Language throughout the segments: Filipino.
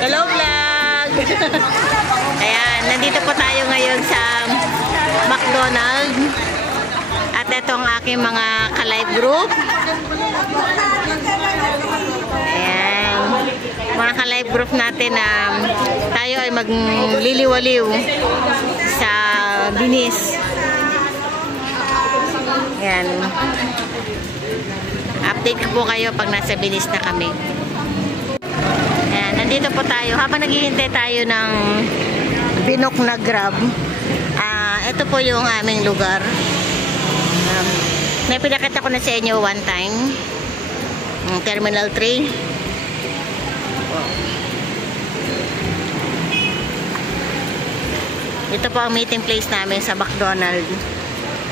Hello vlog! Ayan, nandito po tayo ngayon sa McDonald's. At ito ang aking mga ka-live group. Ayan, mga ka-live group natin na tayo ay magliliwaliw sa Binis. Ayan. Update ko po kayo pag nasa Binis na kami. Ayan, nandito po tayo. Habang naghihintay tayo ng binok na Grab, ito po yung aming lugar. May pinakita ko na sa inyo one time. Terminal 3. Ito po ang meeting place namin sa McDonald's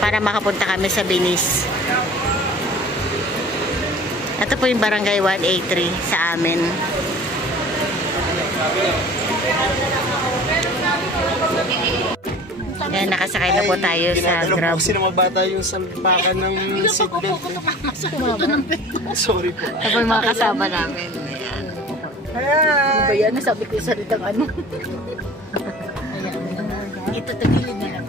para makapunta kami sa Binis. Ito po yung Barangay 183 sa amin. Ayan, nakasakay na po tayo sa Grab. Kasi naman bata yung sampakan ng seatbelt. Sorry po. Ito po yung mga kasama namin. Ayan. Ano ba yan? Nasabi ko yung salitang ano. Ito, tagilid na lang.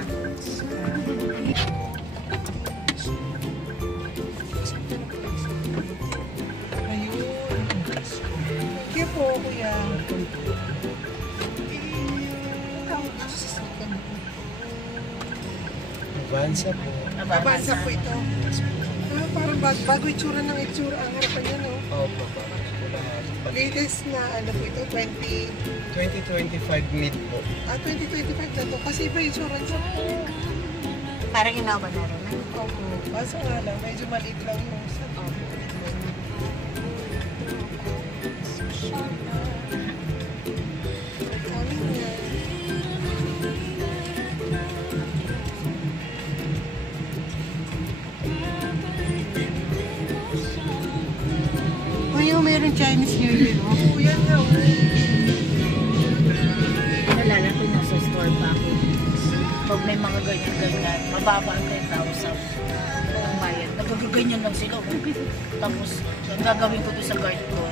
Kaya po, kuya. Avanza po. Avanza po ito. Parang bago itsura ng itsura ang harapan niya, no? Opo, parang po lahat. Latest na ano po ito, 2025 mid po. 2025 na to. Kasi iba insurance ako. Parang inawa na rin. Opo. Kaso nga lang, medyo maliit lang yung sa Mayroon Chinese New Year. Oo, yan nga. Nalala ko nasa store pa ako. Pag may mga ganyan-ganyan, mababa ang 10,000. Ang bayad. Nagagaganyan lang sila. Tapos, ang gagawin ko doon sa guard ko,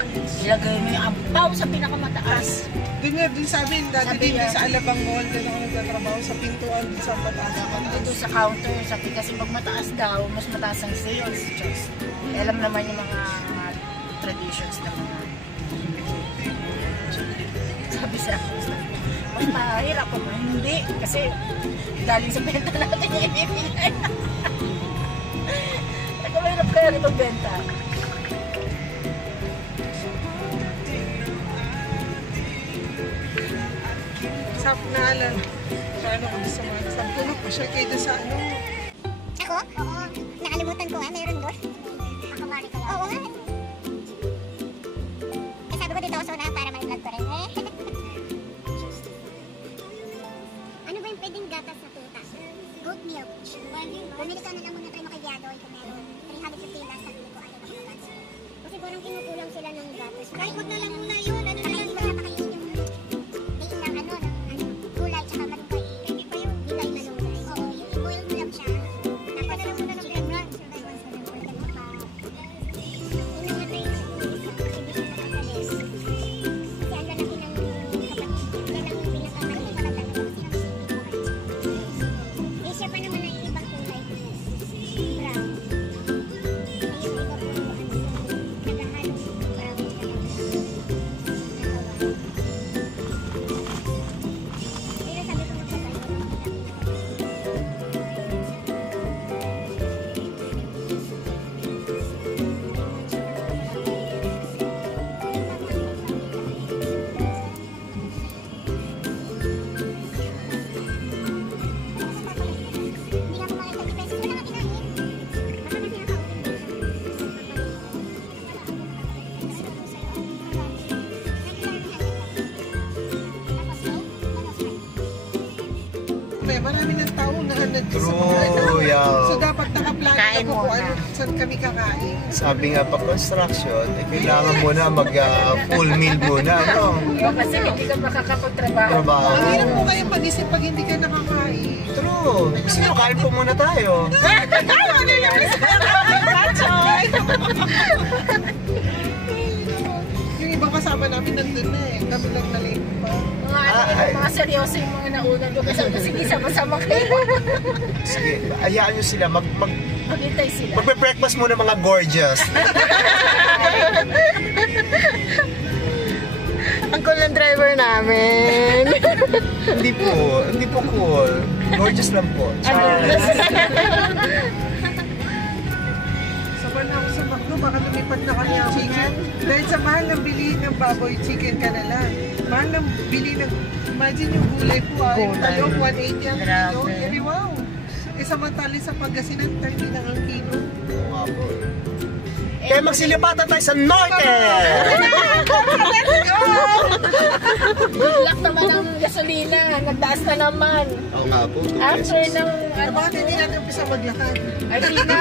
ilagay mo yung ampaw sa pinakamataas. Doon nga din sa amin, dati din sa Alabang Mall, doon ako nagtatrabaho sa pintuan sa mataas. Doon sa counter, sabi kasi pag mataas daw, mas mataas ang sales. Just, alam naman yung mga traditions ng mga sabi sa akin, mas mahirap ako. Hindi, kasi galing sa benta natin yung ibibigay. Nagkamahirap kaya rin magbenta. Sap na alam. Paano ko sa mga sabtulog pa siya kayo sa ano. Ako? Oo. Nakalimutan ko nga, mayroon doon. Ako mali ko lang. Oo nga. Sabi ko dito ako na para may vlog ko rin. Ano ba yung pwedeng gatas na tuta? Goat milk. Bumili ka na lang muna tayo makigyado. Kung meron 350 lang, sabi ko ayaw na gatas. Kasi parang kinukulang sila ng gatas. Kahit wag na lang muna yun. Ano na lang napakalis yung tiin ng gulay tsaka malunggay. Hindi pa yun. Gulay malunggay. Oo, i-boil mo lang siya. Tapos na lang muna ng chicken run. Marami ng tao na hanad sa mga True, yeah. So dapat nakaplano na po kung ano, saan kami kakain. Sabi nga pa construction, kailangan muna mag-full meal muna, no? Kasi hindi ka makakapagtrabaho. Trabaho. Ang hirap po kayo mag-isip pag hindi ka nakakain. True. Gusto nyo, kain po muna tayo. Ano yung yung ibang kasama namin kami nandun na eh. Kami lang nalate pa. Mga seryoso yung mga nauna doon. Kasi sige, sama-sama kayo. Sige, hayaan nyo sila. Maghintay sila. Magbe-breakfast muna mga gorgeous. Ang cool ng driver namin. Hindi po cool. Gorgeous lang po. Sabar na ako sa McDo, baka lumipat na kami ang chicken. Dahil sa mahal ng bilihin ng baboy, chicken ka na lang. Mahal ng bilihin ng, imagine yung gulay po yung talong, 180 ang kilo. Eri wow. Samantali sa Pangasinan, 30 lang ang kilo. Nga po. Kaya magsilipatan tayo sa Norte! Let's go! Good luck naman ang gasolina. Nagtaas na naman. Oo nga po, 2 After pesos. ng Bakit hindi natin umpisa maglakad? Ay, di na.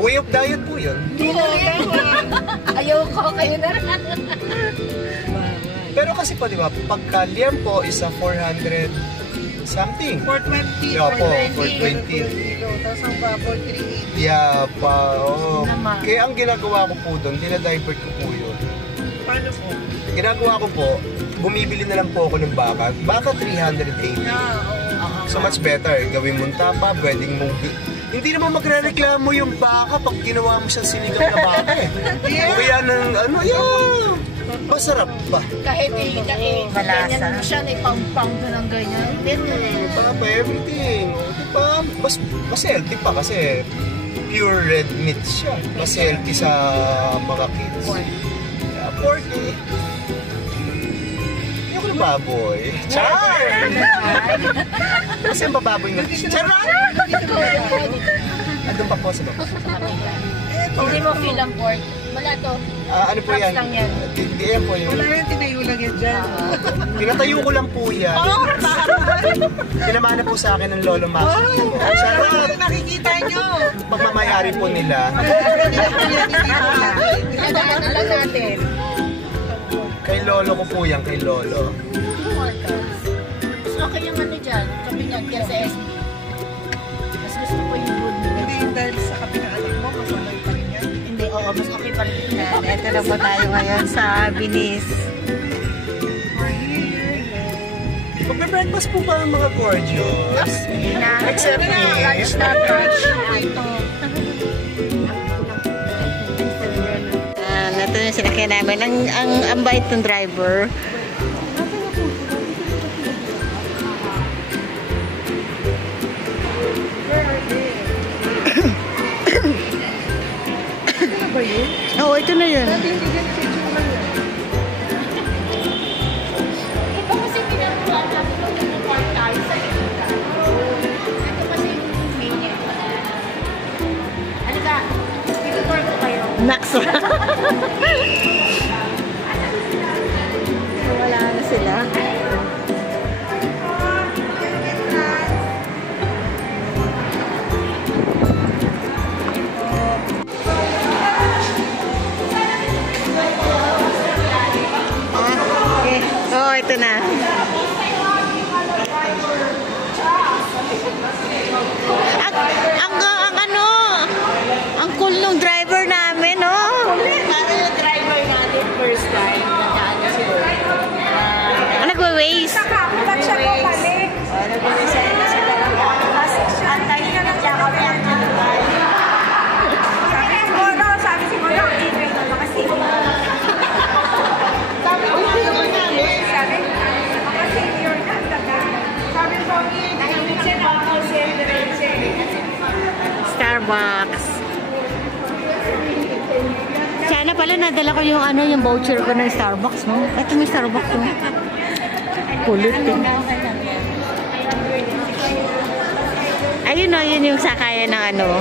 Way of diet po yun. Di na rin. Ayoko, kayo na. Pero kasi po, di ba, pagka liempo is a 400 something. 420. Yeah po, 420. 420. Tapos ang baboy, 380. Yeah pa, oo. Naman. Kaya ang ginagawa ko po doon, dinadivert ko po yun. Paano po? Ginagawa ko po, bumibili na lang po ako ng baka. Baka 380. So much better. Gawin mong tapa, pwedeng mong... Hindi naman magre-reklamo yung baka pag ginawa mo siyang sinigang na baka eh. O kaya ng ano, yeah. Masarap pa. Kahit Malasa. ganyan siya, ipang-pang doon ang ganyan. Papa, everything. O, diba? Mas healthy pa kasi pure red meat siya. Mas healthy sa mga kids. Yeah, pork eh. Hindi ako ng baboy. Char! Kasi ang bababoy na... Charan! Andun pa po sa baba. Hindi mo feel ang pork. Wala to. Ano po yan? Props lang yan. Hindi yan po yun. Wala yan, tinayo lang yan dyan. Pinatayo ko lang po yan. Pinamana po sa akin ng Lolo Maki. Sarap! Nakikita nyo! Pagmamayari po nila. Kailangan lang natin. Kay Lolo ko po yan, kay Lolo. Mas okay yung ano dyan. Kabinan kaya sa SB. Mas gusto ko yung good meal. Hindi dahil sa kapinaanak mo, masamay pa rin yan. Hindi, oo. Mas okay pa rin. Ito na po tayo ngayon sa Binis. Magbe-breakfast po ba ang mga gorgeous? Except me. Lunch na, lunch. Ito. Ito yung sinakyan namin. Ang bait ng driver. Oo, ito na yun. Ito kasi pinagawa namin nung nag-park tayo sa Ika. Ito kasi yung main niya. Halika, pitutor ko kayo. Max. Wala na sila. Oo, ito na. Ang ano, ang cool nung driver namin, oh. Parang yung driver natin first time, nagdaan si Ang nagwe-waste. Nakakulat siya po kami. Nag-uwisa na sa dalawa. Tapos, antayin na lang siya kami ang tulay. Sabi siguro, ang email na kasi. Sabi ko namin, sabi, mga senior na, sabi ko, nahinig siya na ako, Starbucks. Sana pala nadala ko yung ano, yung voucher ko ng Starbucks, no? Ito may Starbucks, no? Kulit, eh. Ayun, no? Yun yung sakayan ng ano.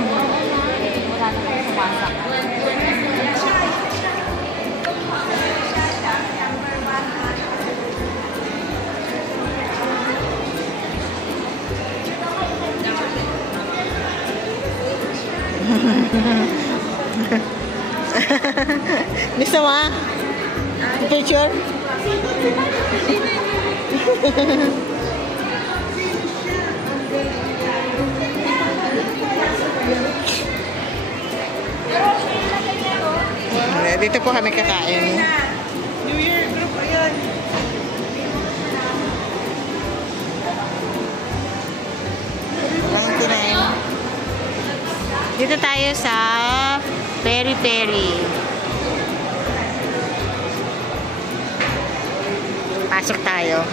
Gusto mo? Picture? Dito po kami kakain. New Year Dito tayo sa Peri Peri. Pasok tayo.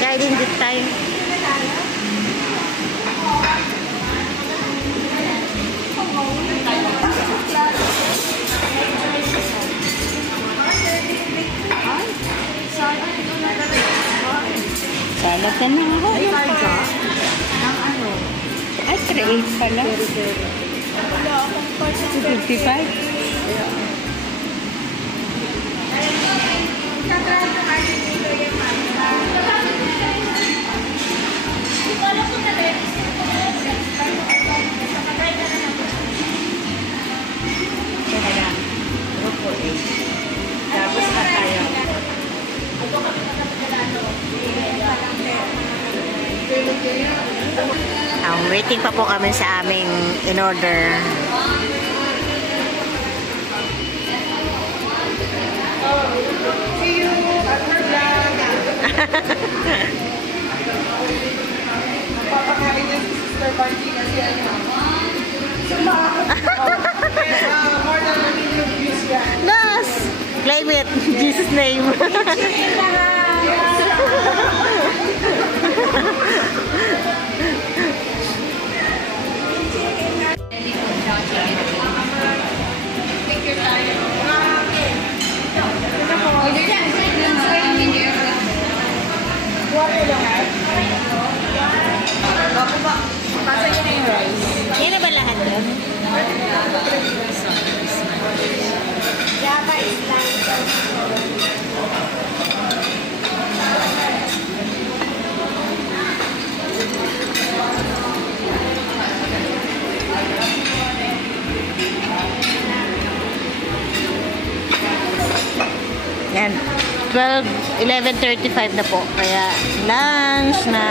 Kaya din dito tayo. Salad na nga ako. Ay, karga? Ang ano? Ay, 3.8 pala. Wala akong person. 255? Tapos na tayo. Waiting pa po kami sa aming in-order. See you at her vlog. Papakain niya si Sister Bungie kasi ano. More than 1 million views yan. Nas! Claim it! Jesus' name! Yan na ba lahat yun? Java is lang. Yan. 11:35 na po. Kaya lunch na.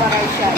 Babaray siya.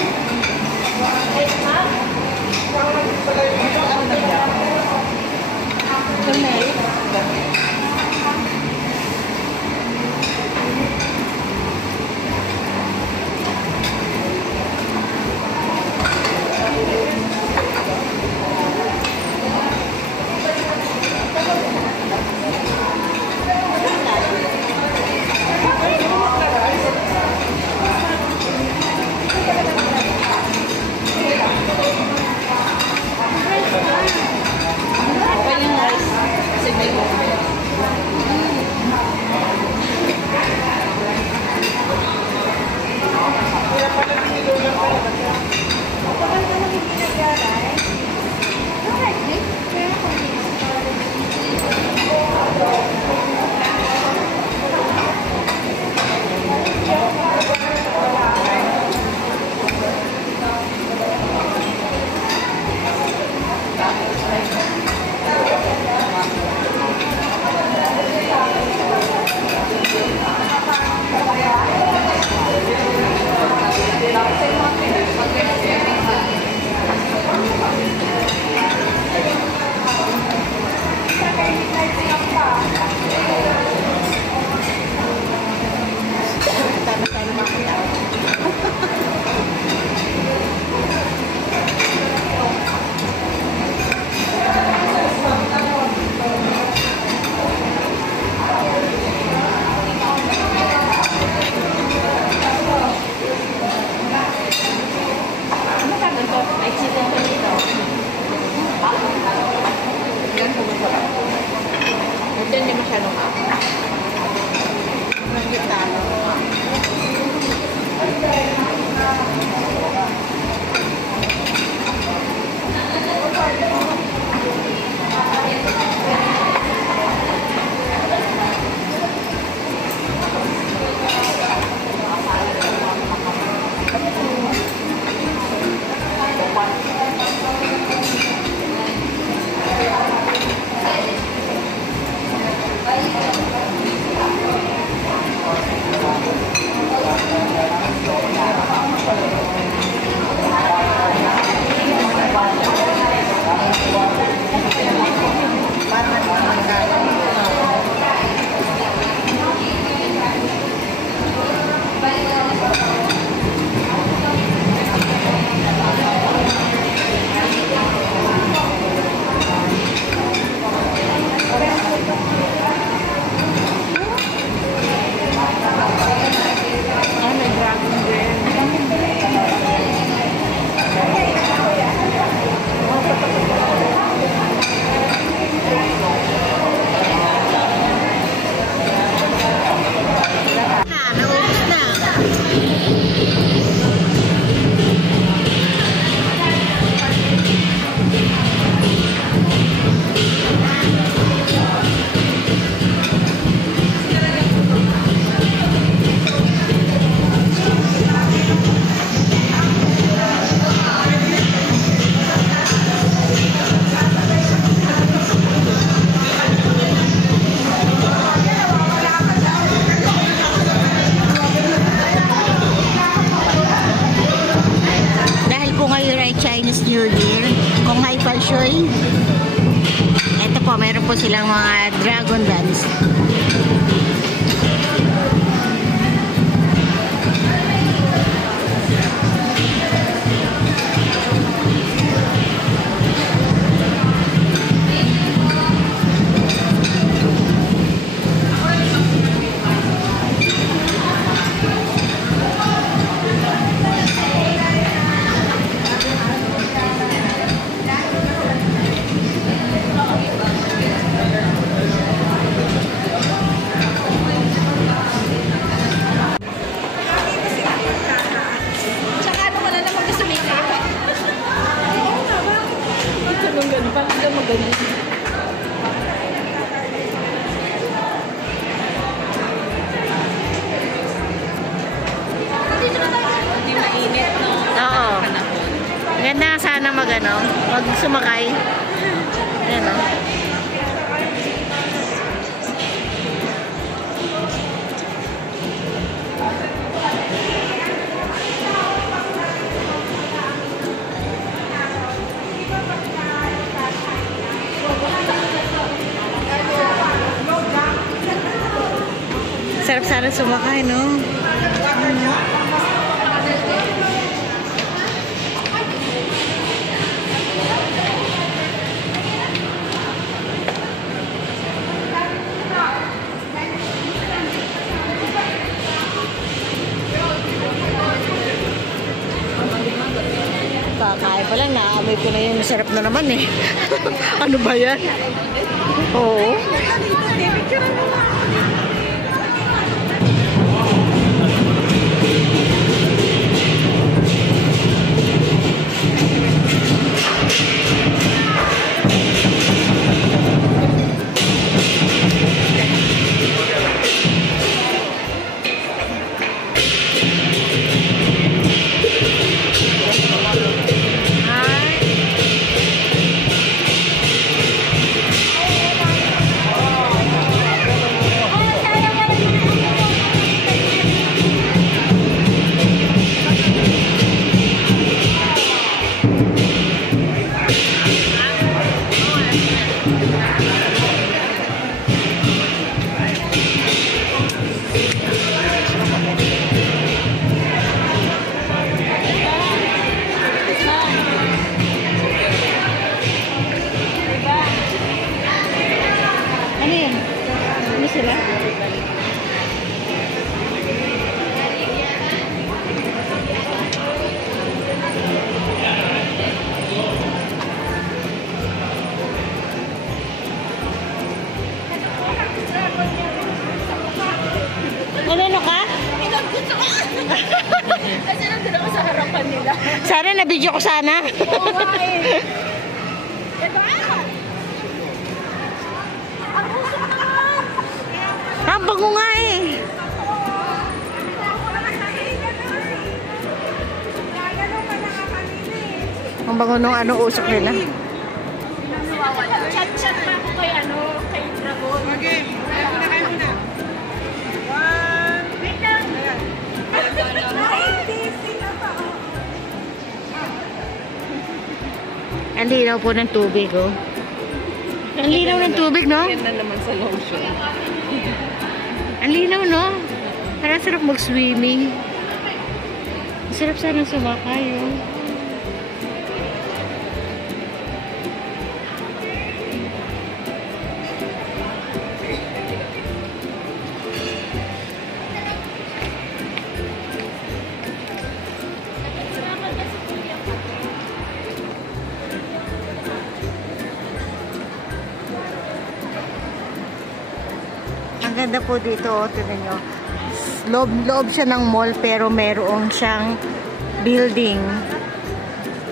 New Year, kung Hai Pashoy. Ito po, meron po silang mga dragon dance. Ganda sana mag sumakay. Ayan o. sana sumakay, no? Kakain pa lang, naamoy ko na yung masarap na naman eh. Ano ba yan? Oo. Ano ka? Kasi nandun ako sa harapan nila. Sana na-video ko sana. Oo nga eh. Ito ang puso naman. Ang bango nga eh. Ang bango nung ano usok nila. Chat-chat pa ako kay Dragon. Okay, muna kayo muna. Wait lang. Ang linaw po ng tubig, oh. Ang linaw ng tubig, no? Yan na naman sa lotion. Ang linaw, no? Parang sarap mag-swimming. Sarap sana sumakay, oh. Ang ganda po dito, oh, tignan nyo. Loob siya ng mall pero meron siyang building.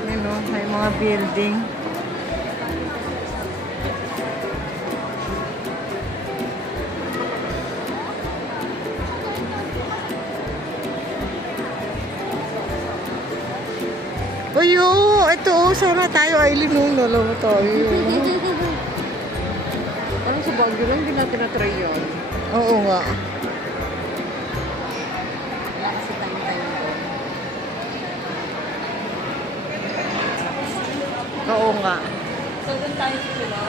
Ayan, oh, may mga building. Uy, oh, ito, oh, sana tayo, Aileen, oh, lalawa tayo. Parang sa Baguio lang, hindi natin na-try yun. Oo nga. Oo nga. So, doon tayo sila.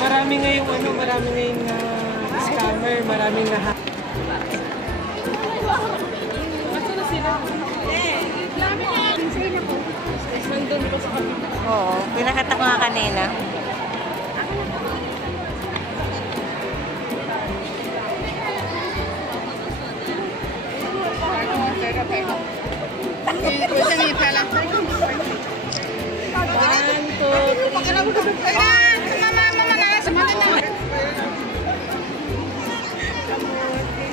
Marami ngayong scammer, maraming na Oo, pinakita ko nga kanina.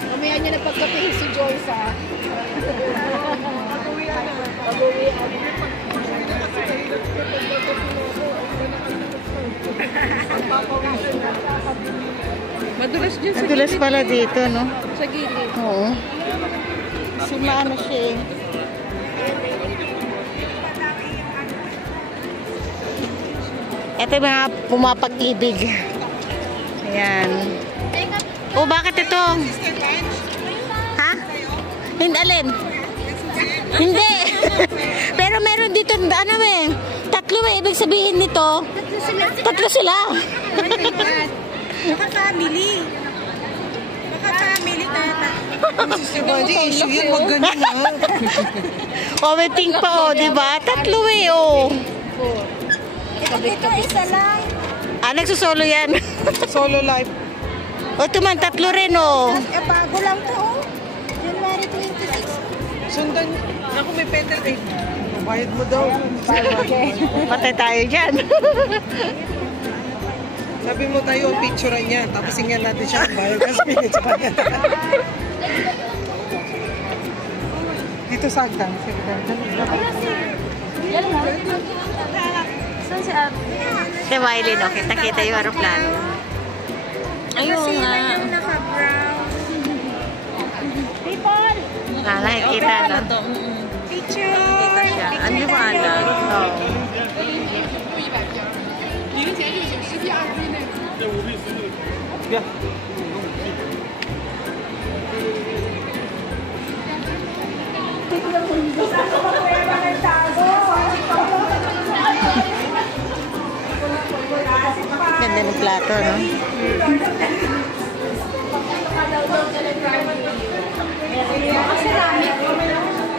Mamaya niya na pagkapihin si Joyce, ha? madulas dyan sa Madulas pala dito, no? Sa gilid. Oo. Sumano siya eh. Ito yung mga pumapag-ibig. Ayan. Oh, bakit ito? Ha? Hindi, alin? Hindi. Pero meron dito, ano eh, tatlo eh. Ibig sabihin nito, tatlo sila. Baka family. Baka family tata. Issue yun, wag ganun ha. Commenting pa oh, di ba? Tatlo eh, oh. Ito isa lang. Ah, nagsusolo yan. Solo life. O, ito man, tatlo rin, oh. Bago lang to, oh. January 26. Sundan. Ako may pendant eh. Bayad mo daw. Patay tayo dyan. Sabi mo tayo, picturean niya. Tapos ingyan natin siya ng bayad. Kasi minutes pa niya. Dito sa agdan. Saan si Ate? Si Mylene, okay. Nakita yung aeroplano. Ayun nga. Naka-brown. People! Ah, nakikita, no? Picture! Nakikita siya. Ano yung maalam? Oo. Ganda ng plato, no?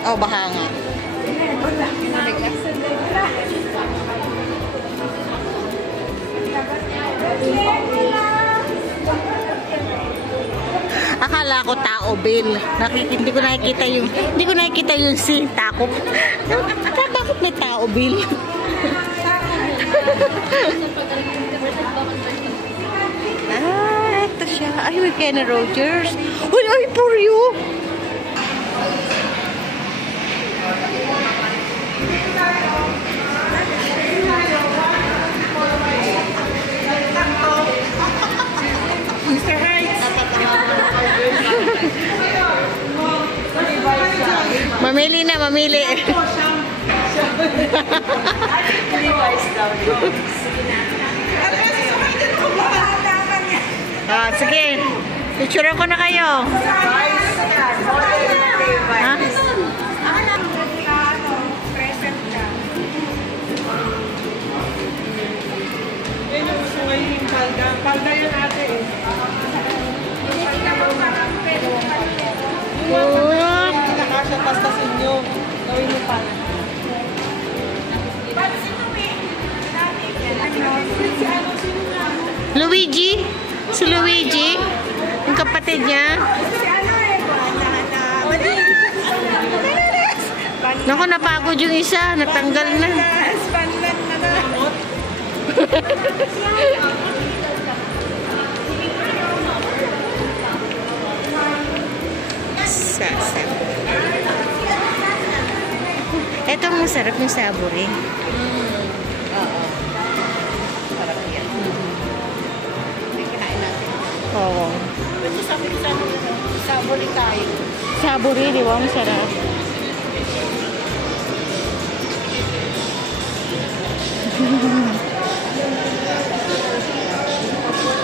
Oh, baka nga. Akala ko tao, Bill. Hindi ko nakikita yung scene. Takot. Bakit may tao, Bill? Ah, ito siya. Ay, may Kenny Rogers. Uy, ay, for you. Mamili na, mamili. Ah, sige. Picture ko na kayo. Ha? Yan yung gusto ngayon yung palda. Palda yun ate eh. Oh. Nakasya pastasin nyo. Gawin mo pala. Luigi? Si Luigi? Yung kapatid niya? Naku, napagod yung isa. Natanggal na. Sasa. Ito ang masarap yung saburi. Oo. Sarap yan. Kinain natin. Oo. Kasi sabi ko sa sabori tayo. Saburi, di ba? Masarap.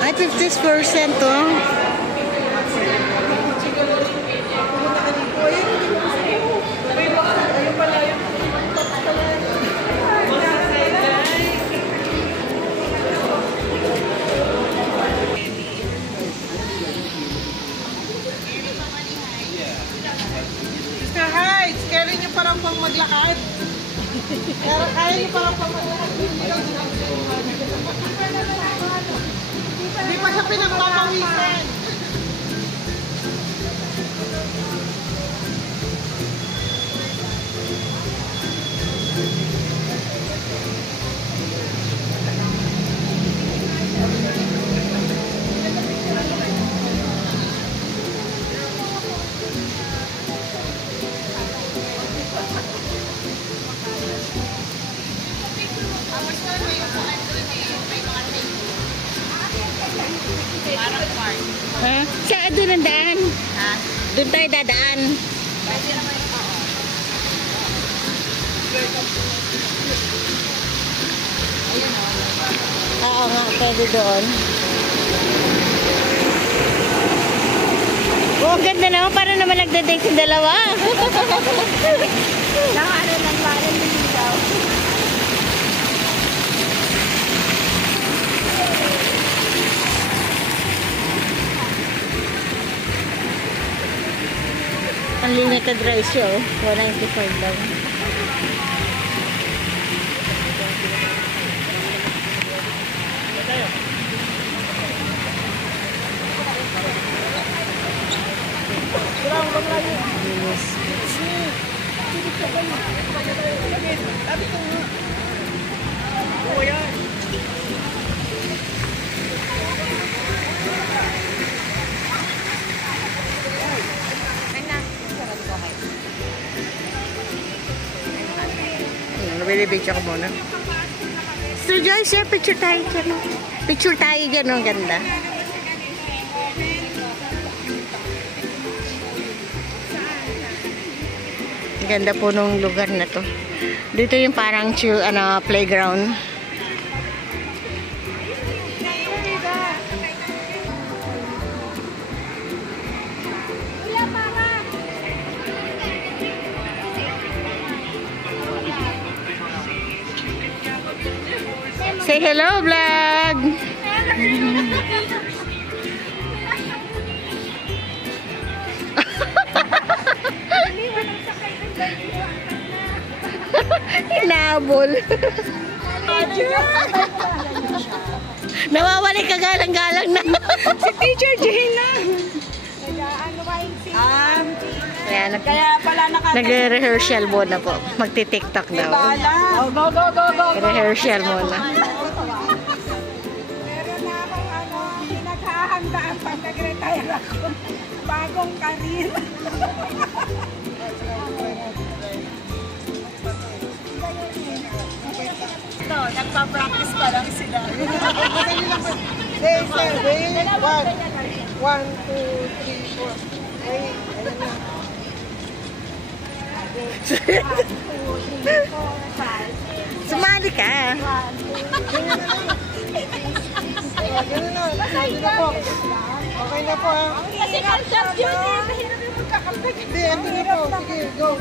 Ay, 50% to. Mr. Heights, kaya niyo parang pang maglakad. Kaya niyo parang pang maglakad. Hindi pa siya pinagpapawisan. Ha? Saan doon ang daan? Ha? Doon tayo dadaan. Ayun, oh. Oo nga, pwede doon. Oh, ganda naman. Para naman nagdadate yung dalawa. Nakaano lang parang niligaw. Unlimited rice siya, oh. 195 lang. Nabili-video ko muna. Sir Joyce, picture tayo dyan. Picture tayo dyan, ang ganda. Ganda po nung lugar na to. Dito yung parang chill, playground. Say hello, vlog! Hinabol. Nawawala ka galang-galang na. Si Teacher Gina. Kaya pala nag-rehearsal muna po. Magti-tiktok daw. Go, go, go, go. Rehearsal muna. Meron na akong pinaghahandaan pag nag-retire ako. Bagong karir. Ito, nagpa-practice pa lang sila. Say, wait. 1, 2, 3, 4. Wait, ayan na. Sumali ka. Ganun na. Ganun na po. Okay na po, ha? Kasi concept yun eh. Mahirap yung magkakapag. Hindi, ito na po. Sige, go.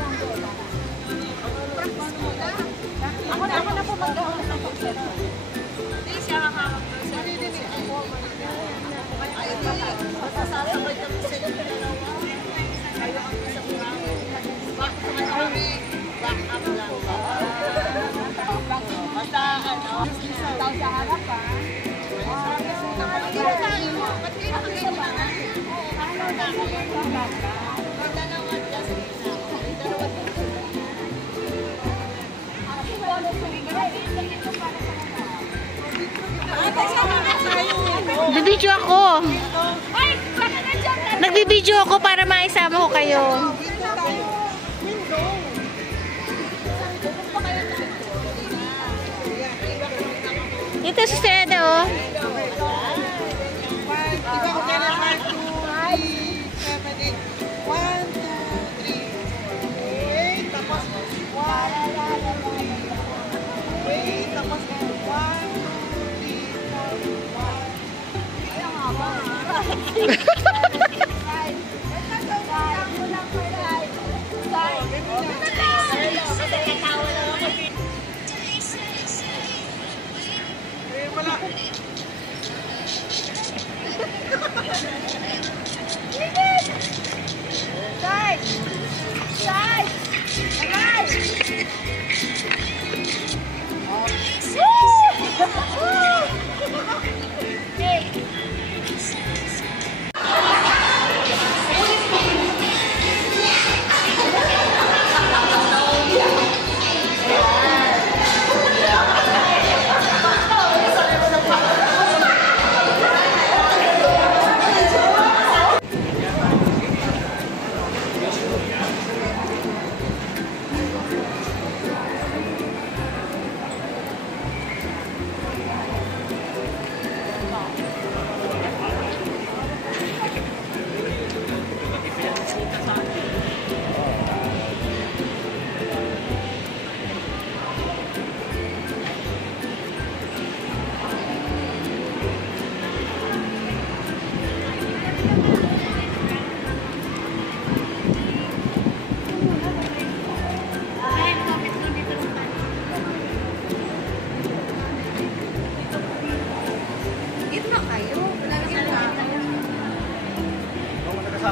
Ako na po mag-ahon ng concept. Hindi siya kakawag ko. Masasasabay kami sa dalawa. Kayo ang isa ko lang. Back up lang. Basta tao sa harap pa. Bibidyo ako. Nagbibidyo ako para maisama ko kayo. Ito si Seda, oh. Iba ko na 1, 2, 3, 7, 8. 1, 2, 3. Wait, tapos 1. Wait, tapos 1, 2, 3, 4, 5. Wala. So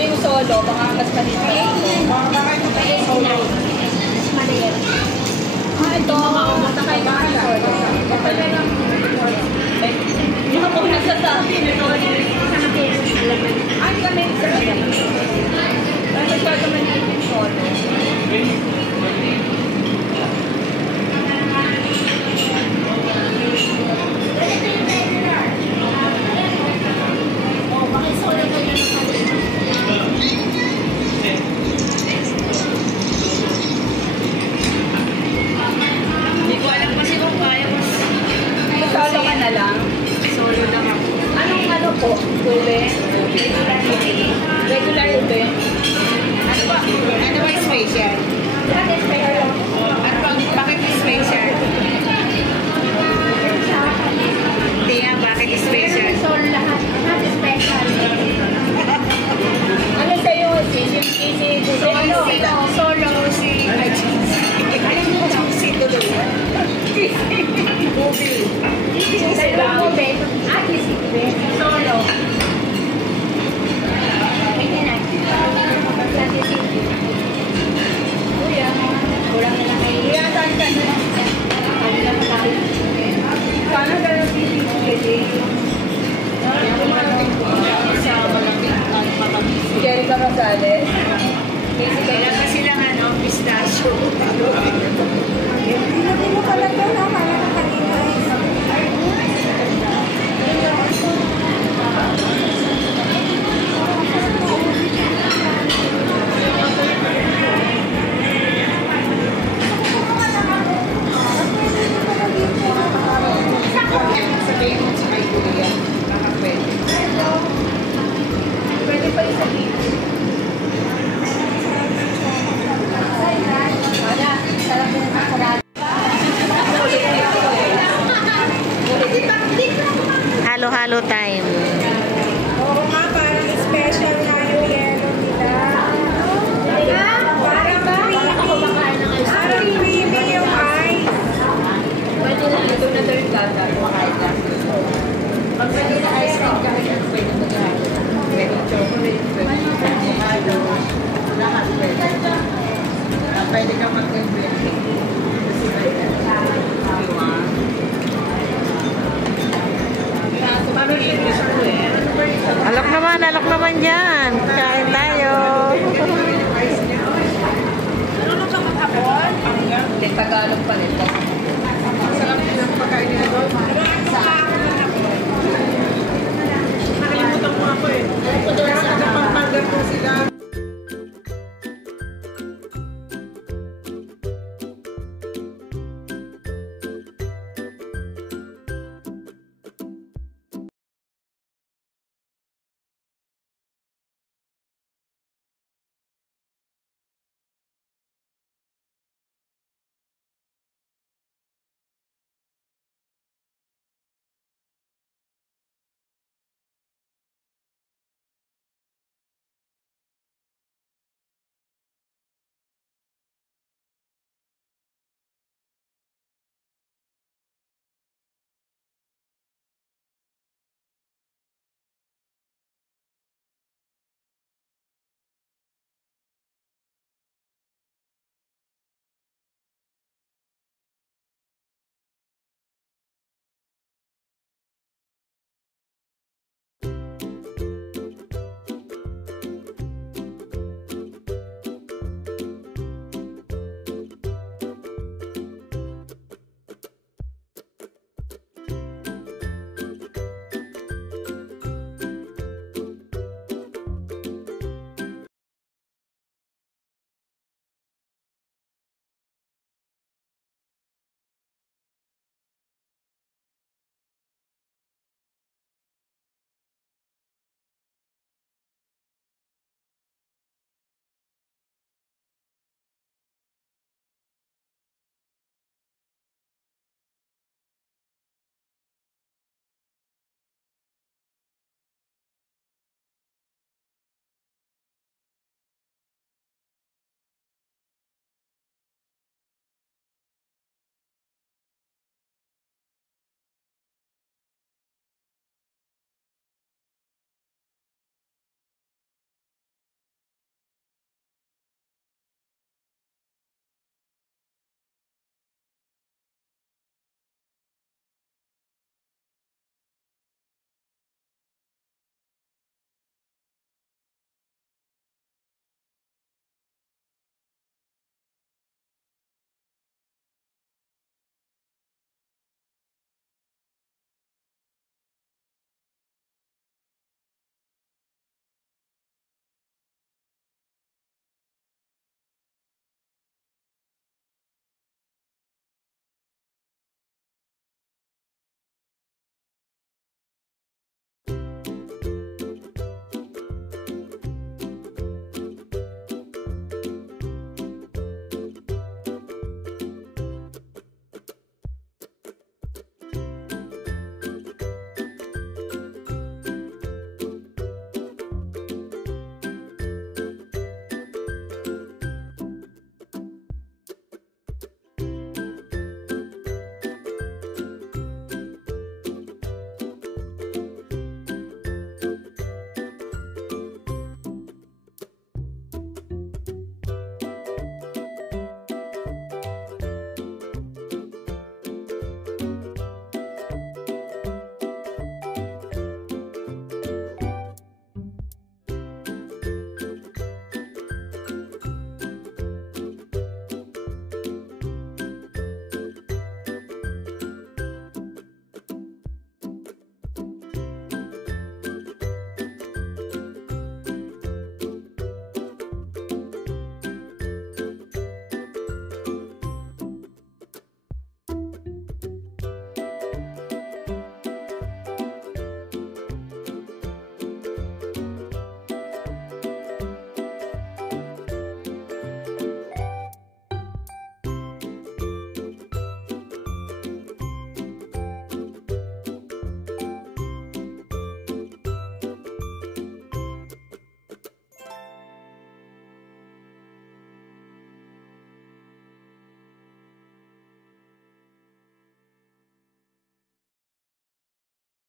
yung solo, baka mas maliit pa lang po. Mas maliit. Ito, makapunta kayo mga solo. Yung ako nagsasabi. Ay, kami. Ay, masyado maliit yung solo. Hindi ko alam kasi kung kaya mas solo ka na lang. Solo lang ako. Anong ano po? Ube? Regular ube? Ano ba? Ano ba special? Bakit special? Ano ba? Bakit special? Hindi nga, bakit special? Solo lahat. Bakit special? Ano sa'yo, sis? Yung si solo. Solo si... Alam mo kung si tuloy. Ube. Sisi lang. Ube. Ah, sisi ube. Solo. Ito na. Sisi ube. Kuya. Kurang na lang kayo. Kuya, saan ka na? Kami lang tayo. Sana ka na sisi ube. Jerica Rosales. Kailangan silang ano, pistachio. Hindi mo pala ito na kaya na kanina. Sabihin mo sa kay Kuya. Nakapwede. Pwede pa yung sabihin. Wala. Sarap yung kakaraan. Halo-halo time. Oo nga, parang special na yung yellow nila. Parang creamy yung ice. Pwede na ito na third gata. Makain na. Pag pwede na ice cream kahit ano pwede mag-ahalo. Pwede chocolate, pwede avocado. Lahat pwede. Pwede kang mag-blend. Kasi pwede. Alok naman dyan. Kain tayo. Ano ka mag-hapon? Tagalog pa nito.